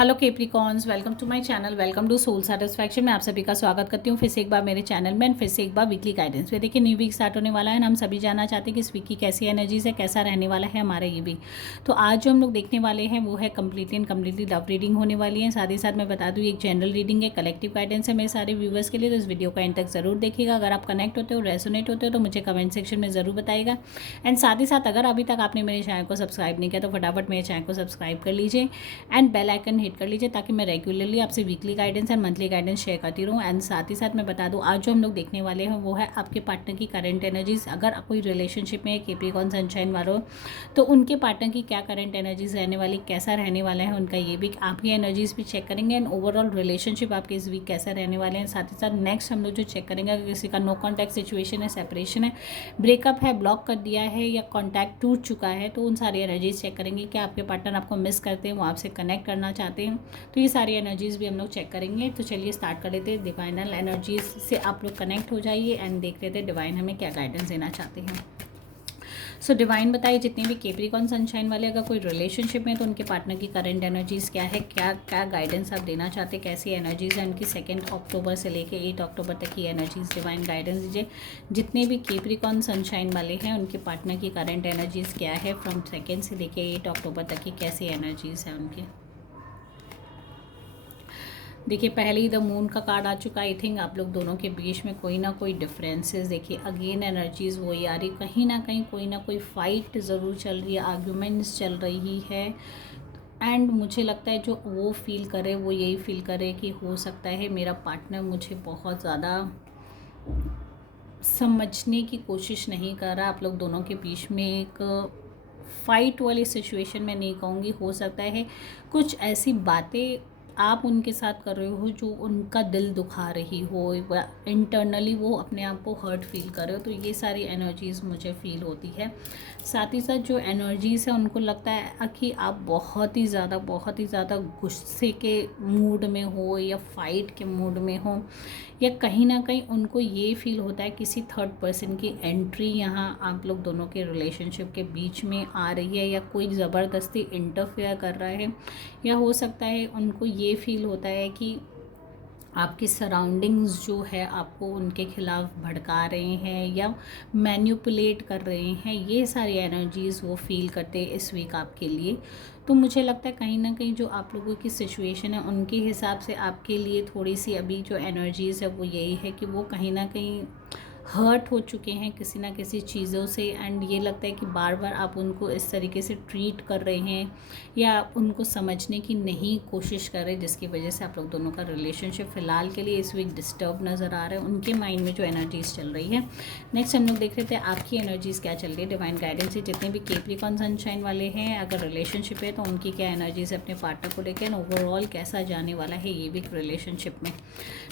Hello Capricorns, welcome to my channel, welcome to soul satisfaction. मैं आप सभी का स्वागत करती हूँ फिर से एक बार मेरे चैनल में, फिर से एक बार वीकली गाइडेंस में। देखिए, न्यू वीक स्टार्ट होने वाला है, हम सभी जानना चाहते हैं कि इस वीक की कैसी एनर्जीज है, कैसा रहने वाला है हमारा ये वीक। तो आज जो हम लोग देखने वाले हैं वो है कम्प्लीटली लव रीडिंग होने वाली है। साथ ही साथ मैं बता दूँ, एक जनरल रीडिंग है, कलेक्टिव गाइडेंस है मेरे सारे व्यूवर्स के लिए। तो इस वीडियो का एंड तक जरूर देखिएगा। अगर आप कनेक्ट होते हो, रेजोनेट होते हो, तो मुझे कमेंट सेक्शन में ज़रूर बताइएगा। एंड साथ ही साथ अगर अभी तक आपने मेरे चैनल को सब्सक्राइब नहीं किया तो फटाफट मेरे चैनल को सब्सक्राइब कर लीजिए एंड बेल आइकन हिट कर लीजिए, ताकि मैं रेगुलरली आपसे weekly guidance and monthly guidance share करती रहूँ। एंड साथ ही साथ मैं बता दूँ, आज जो हम लोग देखने वाले हैं वो है आपके पार्टनर की करंट एनर्जीज। अगर आप कोई रिलेशनशिप में कैप्रिकॉर्न सनशाइन वालों, तो उनके पार्टनर की क्या करंट एनर्जीज रहने वाली, कैसा रहने वाला है उनका ये वीक, आपकी एनर्जीज भी चेक करेंगे एंड ओवरऑल रिलेशनशिप आपके इस वीक कैसा रहने वाले हैं। साथ ही साथ नेक्स्ट हम लोग जो चेक करेंगे, अगर किसी का नो कॉन्टैक्ट सिचुएशन है, सेपरेशन है, ब्रेकअप है, ब्लॉक कर दिया है या कॉन्टैक्ट टूट चुका है, तो उन सारी एनर्जीज चेक करेंगे कि आपके पार्टनर आपको मिस करते हैं, वो आपसे कनेक्ट करना चाहते हैं। तो ये सारी एनर्जीज भी हम लोग चेक करेंगे। तो चलिए स्टार्ट कर लेते हैं। डिवाइनल एनर्जीज से आप लोग कनेक्ट हो जाइए एंड देख लेते हैं डिवाइन हमें क्या गाइडेंस देना चाहते हैं। सो डिवाइन बताइए, जितने भी कैप्रिकॉर्न सनशाइन वाले अगर कोई रिलेशनशिप में, तो उनके पार्टनर की करंट एनर्जीज क्या है, क्या क्या गाइडेंस आप देना चाहते हैं, कैसी एनर्जीज है उनकी 2 अक्टूबर से लेके 8 अक्टूबर तक की एनर्जीज डिवाइन गाइडेंस दीजिए। जितने भी कैप्रिकॉर्न सनशाइन वाले हैं उनके पार्टनर की करंट एनर्जीज क्या है, फ्रॉम 2 से लेके 8 अक्टूबर तक की कैसी एनर्जीज है उनकी। देखिए, पहले ही द मून का कार्ड आ चुका है। आई थिंक आप लोग दोनों के बीच में कोई ना कोई डिफरेंसेस, देखिए अगेन एनर्जीज वही आ रही, कहीं ना कोई फाइट ज़रूर चल रही है, आर्ग्यूमेंट्स चल रही है। एंड मुझे लगता है जो वो फील करे, वो यही फील करे कि हो सकता है मेरा पार्टनर मुझे बहुत ज़्यादा समझने की कोशिश नहीं कर रहा। आप लोग दोनों के बीच में एक फाइट वाली सिचुएशन में नहीं कहूँगी, हो सकता है कुछ ऐसी बातें आप उनके साथ कर रहे हो जो उनका दिल दुखा रही हो, या इंटरनली वो अपने आप को हर्ट फील कर रहे हो। तो ये सारी एनर्जीज़ मुझे फील होती है। साथ ही साथ जो एनर्जीज़ है, उनको लगता है कि आप बहुत ही ज़्यादा गुस्से के मूड में हो या फाइट के मूड में हो, या कहीं ना कहीं उनको ये फील होता है किसी थर्ड पर्सन की एंट्री यहाँ आप लोग दोनों के रिलेशनशिप के बीच में आ रही है, या कोई ज़बरदस्ती इंटरफेयर कर रहा है, या हो सकता है उनको ये फील होता है कि आपकी सराउंडिंग्स जो है आपको उनके खिलाफ भड़का रहे हैं या मैन्युपुलेट कर रहे हैं। ये सारी एनर्जीज़ वो फील करते हैं इस वीक आपके लिए। तो मुझे लगता है कहीं ना कहीं जो आप लोगों की सिचुएशन है, उनके हिसाब से आपके लिए थोड़ी सी अभी जो एनर्जीज़ है वो यही है कि वो कहीं ना कहीं हर्ट हो चुके हैं किसी ना किसी चीज़ों से। एंड ये लगता है कि बार बार आप उनको इस तरीके से ट्रीट कर रहे हैं या आप उनको समझने की नहीं कोशिश कर रहे, जिसकी वजह से आप लोग दोनों का रिलेशनशिप फ़िलहाल के लिए इस वीक डिस्टर्ब नज़र आ रहा है उनके माइंड में जो एनर्जीज़ चल रही है। नेक्स्ट हम लोग देख रहे थे आपकी एनर्जीज़ क्या चल रही है डिवाइन गाइडेंस से। जितने भी कैप्रिकॉर्न सनशाइन वाले हैं, अगर रिलेशनशिप है तो उनकी क्या एनर्जीज़ अपने पार्टनर को लेकर ओवरऑल कैसा जाने वाला है ये वीक रिलेशनशिप में।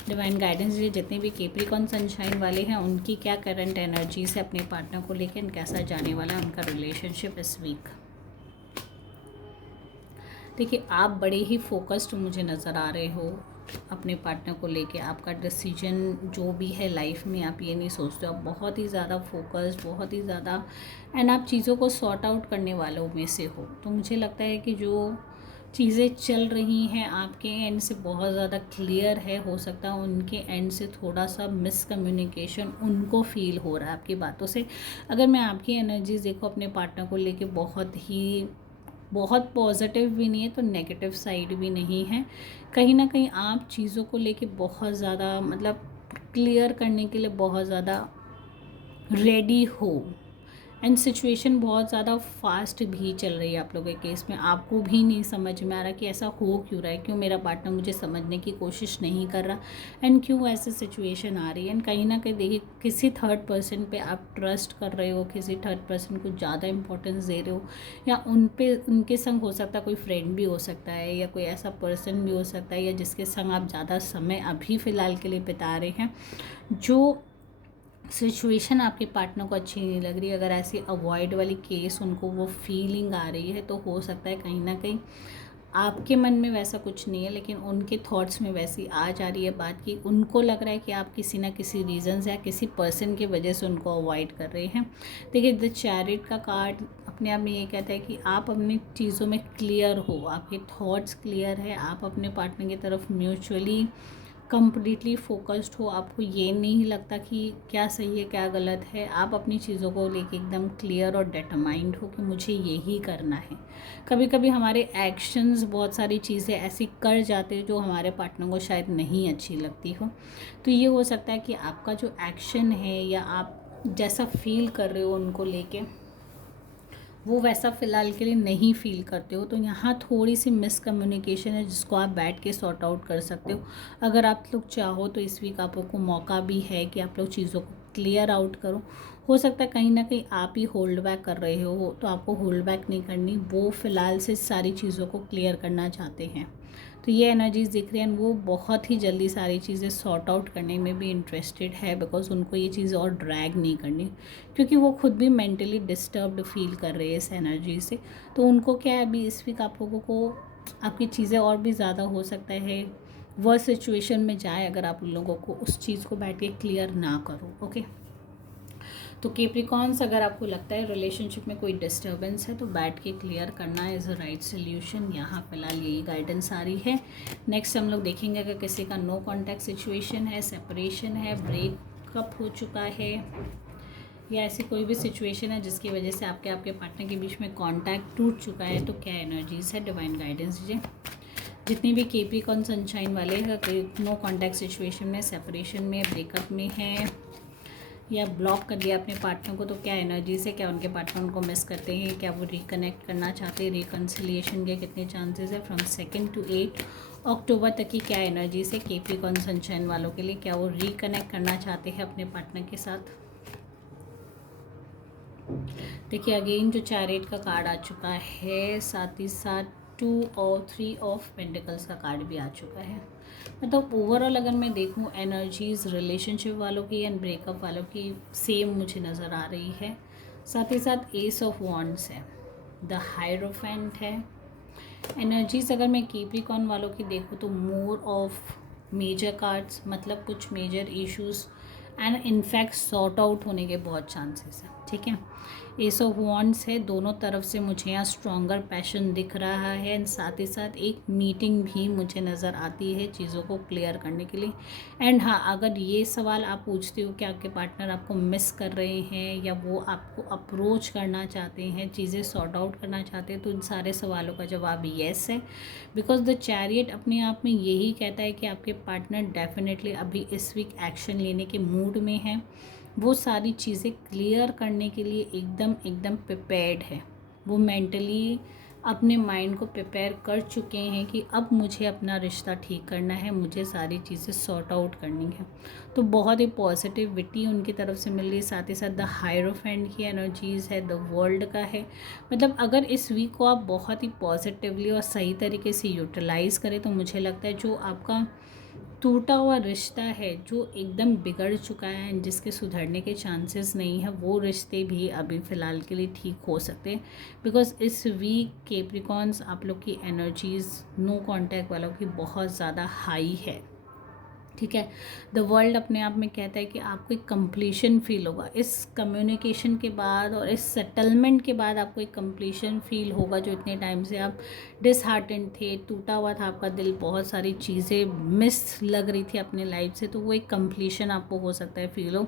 डिवाइन गाइडेंस ये जितने भी कैप्रिकॉर्न सनशाइन वाले हैं उनकी क्या करंट एनर्जीज है अपने पार्टनर को लेकर, कैसा जाने वाला है उनका रिलेशनशिप इस वीक। देखिए, आप बड़े ही फोकस्ड मुझे नज़र आ रहे हो अपने पार्टनर को लेके। आपका डिसीजन जो भी है लाइफ में, आप ये नहीं सोचते हो, आप बहुत ही ज़्यादा फोकस्ड, बहुत ही ज़्यादा एंड आप चीज़ों को सॉर्ट आउट करने वालों में से हो। तो मुझे लगता है कि जो चीज़ें चल रही हैं आपके एंड से बहुत ज़्यादा क्लियर है, हो सकता है उनके एंड से थोड़ा सा मिसकम्युनिकेशन उनको फील हो रहा है आपकी बातों से। अगर मैं आपकी एनर्जीज देखो अपने पार्टनर को लेके, बहुत पॉजिटिव भी नहीं है तो नेगेटिव साइड भी नहीं है। कहीं ना कहीं आप चीज़ों को लेके बहुत ज़्यादा मतलब क्लियर करने के लिए बहुत ज़्यादा रेडी हो। एंड सिचुएशन बहुत ज़्यादा फास्ट भी चल रही है आप लोगों के केस में। आपको भी नहीं समझ में आ रहा कि ऐसा हो क्यों रहा है, क्यों मेरा पार्टनर मुझे समझने की कोशिश नहीं कर रहा एंड क्यों ऐसी सिचुएशन आ रही है। एंड कहीं ना कहीं देखिए, किसी थर्ड पर्सन पे आप ट्रस्ट कर रहे हो, किसी थर्ड पर्सन को ज़्यादा इंपॉर्टेंस दे रहे हो, या उनके संग हो सकता है कोई फ्रेंड भी हो सकता है, या कोई ऐसा पर्सन भी हो सकता है, या जिसके संग आप ज़्यादा समय अभी फ़िलहाल के लिए बिता रहे हैं। जो सिचुएशन आपके पार्टनर को अच्छी नहीं लग रही, अगर ऐसी अवॉइड वाली केस उनको वो फीलिंग आ रही है, तो हो सकता है कहीं ना कहीं आपके मन में वैसा कुछ नहीं है, लेकिन उनके थॉट्स में वैसी आ जा रही है बात कि उनको लग रहा है कि आप किसी ना किसी रीज़न से या किसी पर्सन की वजह से उनको अवॉइड कर रहे हैं। देखिए, द चैरिट का कार्ड अपने आप में ये कहता है कि आप अपनी चीज़ों में क्लियर हो, आपके थॉट्स क्लियर है, आप अपने पार्टनर की तरफ म्यूचुअली कंप्लीटली फोकस्ड हो, आपको ये नहीं लगता कि क्या सही है क्या गलत है, आप अपनी चीज़ों को लेके एकदम क्लियर और डिटरमाइंड हो कि मुझे यही करना है। कभी कभी हमारे एक्शंस बहुत सारी चीज़ें ऐसी कर जाते हैं जो हमारे पार्टनर को शायद नहीं अच्छी लगती हो, तो ये हो सकता है कि आपका जो एक्शन है या आप जैसा फील कर रहे हो उनको लेके वो वैसा फ़िलहाल के लिए नहीं फ़ील करते हो, तो यहाँ थोड़ी सी मिसकम्युनिकेशन है जिसको आप बैठ के सॉर्ट आउट कर सकते हो। अगर आप लोग चाहो तो इस वीक आप लोग को मौका भी है कि आप लोग चीज़ों को क्लियर आउट करो। हो सकता है कहीं ना कहीं आप ही होल्ड बैक कर रहे हो, तो आपको होल्ड बैक नहीं करनी, वो फ़िलहाल से सारी चीज़ों को क्लियर करना चाहते हैं। तो ये एनर्जीज दिख रही हैं, वो बहुत ही जल्दी सारी चीज़ें सॉर्ट आउट करने में भी इंटरेस्टेड है, बिकॉज उनको ये चीज़ और ड्रैग नहीं करनी, क्योंकि वो खुद भी मेंटली डिस्टर्ब्ड फील कर रहे हैं इस एनर्जी से। तो उनको क्या है, अभी इस वीक आप लोगों को आपकी चीज़ें और भी ज़्यादा हो सकता है वह सिचुएशन में जाए अगर आप उन लोगों को उस चीज़ को बैठ के क्लियर ना करो। ओके, तो कैप्रिकॉन्स, अगर आपको लगता है रिलेशनशिप में कोई डिस्टर्बेंस है तो बैठ के क्लियर करना इज़ अ राइट सोल्यूशन। यहाँ फिलहाल यही गाइडेंस आ रही है। नेक्स्ट हम लोग देखेंगे अगर किसी का नो कॉन्टैक्ट सिचुएशन है, सेपरेशन है, ब्रेकअप हो चुका है, या ऐसी कोई भी सिचुएशन है जिसकी वजह से आपके पार्टनर के बीच में कॉन्टैक्ट टूट चुका है, तो क्या एनर्जीज है, डिवाइन गाइडेंस दीजिए। जितनी भी कैप्रिकॉर्न सनशाइन वाले हैं नो कॉन्टैक्ट सिचुएशन में, सेपरेशन में, ब्रेकअप में है या ब्लॉक कर दिया अपने पार्टनर को, तो क्या एनर्जीज है, क्या उनके पार्टनर उनको मिस करते हैं, क्या वो रिकनेक्ट करना चाहते हैं, रिकन्सिलिएशन के कितने चांसेस है फ्रॉम 2 to 8 अक्टूबर तक की क्या एनर्जीज है कैप्रिकॉर्न सनशाइन वालों के लिए, क्या वो रिकनेक्ट करना चाहते हैं अपने पार्टनर के साथ। देखिए अगेन जो चैरियट का कार्ड आ चुका है, साथ ही साथ 2 और 3 ऑफ पेंटिकल्स का कार्ड भी आ चुका है। मतलब ओवरऑल अगर मैं देखूं एनर्जीज रिलेशनशिप वालों की एंड ब्रेकअप वालों की सेम मुझे नज़र आ रही है। साथ ही साथ एस ऑफ वॉन्ड्स है, द हायरोफेंट है। एनर्जीज अगर मैं कैप्रिकॉर्न वालों की देखूं तो मोर ऑफ मेजर कार्ड्स, मतलब कुछ major issues and in fact sort out होने के बहुत चांसेस हैं। ठीक है, एस ऑफ वॉन्ड्स है, दोनों तरफ से मुझे यहाँ स्ट्रॉन्गर पैशन दिख रहा है एंड साथ ही साथ एक मीटिंग भी मुझे नज़र आती है चीज़ों को क्लियर करने के लिए। एंड हाँ, अगर ये सवाल आप पूछते हो कि आपके पार्टनर आपको मिस कर रहे हैं या वो आपको अप्रोच करना चाहते हैं, चीज़ें सॉर्ट आउट करना चाहते हैं, तो इन सारे सवालों का जवाब येस है, बिकॉज द चैरियट अपने आप में यही कहता है कि आपके पार्टनर डेफिनेटली अभी इस वीक एक्शन लेने के मूड में है, वो सारी चीज़ें क्लियर करने के लिए एकदम प्रिपेयर्ड है, वो मेंटली अपने माइंड को प्रिपेयर कर चुके हैं कि अब मुझे अपना रिश्ता ठीक करना है, मुझे सारी चीज़ें सॉर्ट आउट करनी है। तो बहुत ही पॉजिटिविटी उनकी तरफ से मिल रही है। साथ ही साथ द हायरोफेंट की एनर्जीज़ है, द वर्ल्ड का है। मतलब अगर इस वीक को आप बहुत ही पॉजिटिवली और सही तरीके से यूटिलाइज़ करें तो मुझे लगता है जो आपका टूटा हुआ रिश्ता है, जो एकदम बिगड़ चुका है, जिसके सुधरने के चांसेस नहीं है, वो रिश्ते भी अभी फ़िलहाल के लिए ठीक हो सकते हैं, बिकॉज इस वीक कैप्रिकॉर्न्स आप लोग की एनर्जीज़ नो कांटेक्ट वालों की बहुत ज़्यादा हाई है। ठीक है, द वर्ल्ड अपने आप में कहता है कि आपको एक कंप्लीशन फील होगा इस कम्युनिकेशन के बाद और इस सेटलमेंट के बाद, आपको एक कंप्लीशन फील होगा। जो इतने टाइम से आप डिसहार्टेंड थे, टूटा हुआ था आपका दिल, बहुत सारी चीज़ें मिस लग रही थी अपने लाइफ से, तो वो एक कंप्लीशन आपको हो सकता है फील हो।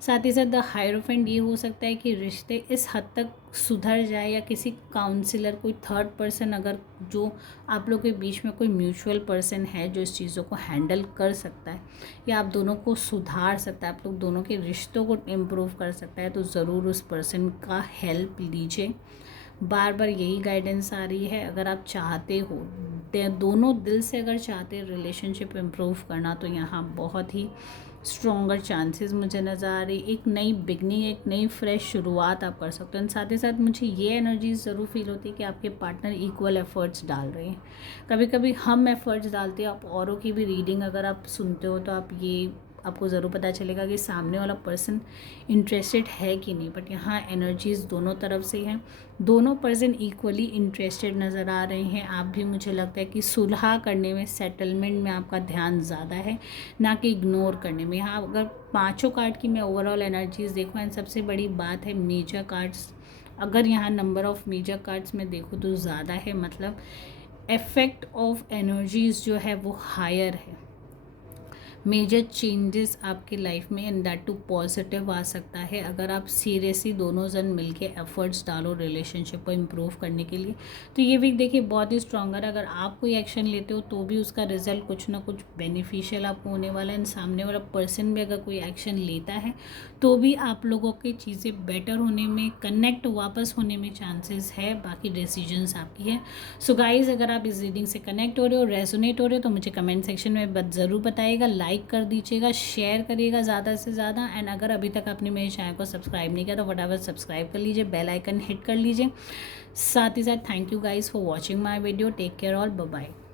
साथ ही साथ द हायरोफेंट ये हो सकता है कि रिश्ते इस हद तक सुधर जाए या किसी काउंसलर, कोई थर्ड पर्सन, अगर जो आप लोग के बीच में कोई म्यूचुअल पर्सन है जो इस चीज़ों को हैंडल कर सकता है या आप दोनों को सुधार सकता है, आप लोग दोनों के रिश्तों को इम्प्रूव कर सकता है, तो ज़रूर उस पर्सन का हेल्प लीजिए। बार बार यही गाइडेंस आ रही है। अगर आप चाहते हो, दोनों दिल से अगर चाहते हैं रिलेशनशिप इम्प्रूव करना, तो यहाँ बहुत ही स्ट्रॉन्गर चांसेस मुझे नज़र आ रही। एक नई बिगनिंग, एक नई फ्रेश शुरुआत आप कर सकते हो। साथ ही साथ मुझे ये एनर्जीज ज़रूर फील होती है कि आपके पार्टनर इक्वल एफर्ट्स डाल रहे हैं। कभी कभी हम एफर्ट्स डालते हैं, आप औरों की भी रीडिंग अगर आप सुनते हो तो आप ये आपको ज़रूर पता चलेगा कि सामने वाला पर्सन इंटरेस्टेड है कि नहीं। बट यहाँ एनर्जीज़ दोनों तरफ से हैं, दोनों पर्सन इक्वली इंटरेस्टेड नज़र आ रहे हैं। आप भी, मुझे लगता है कि सुलह करने में, सेटलमेंट में आपका ध्यान ज़्यादा है, ना कि इग्नोर करने में। यहाँ अगर 5 कार्ड की मैं ओवरऑल एनर्जीज़ देखूँ, एंड सबसे बड़ी बात है मेजर कार्ड्स, अगर यहाँ नंबर ऑफ मेजर कार्ड्स में देखूँ तो ज़्यादा है, मतलब इफेक्ट ऑफ एनर्जीज़ जो है वो हायर है। मेजर चेंजेस आपकी लाइफ में एंड दैट टू पॉजिटिव आ सकता है अगर आप सीरियसली दोनों जन मिलके एफर्ट्स डालो रिलेशनशिप को इम्प्रूव करने के लिए। तो ये वीक देखिए बहुत ही स्ट्रॉन्गर है। अगर आप कोई एक्शन लेते हो तो भी उसका रिजल्ट कुछ ना कुछ बेनिफिशियल आपको होने वाला है, एंड सामने वाला पर्सन भी अगर कोई एक्शन लेता है तो भी आप लोगों की चीज़ें बेटर होने में, कनेक्ट वापस होने में चांसेस है। बाकी डिसीजंस आपकी है। सो गाइज, अगर आप इस रीडिंग से कनेक्ट हो रहे हो, रेजोनेट हो रहे हो, तो मुझे कमेंट सेक्शन में ज़रूर बताइएगा, लाइक कर दीजिएगा, शेयर करिएगा ज़्यादा से ज़्यादा। एंड अगर अभी तक आपने मेरे चैनल को सब्सक्राइब नहीं किया तो फटाफट सब्सक्राइब कर लीजिए, बेल आइकन हिट कर लीजिए। साथ ही साथ thank you guys for watching my video. Take care all, bye bye.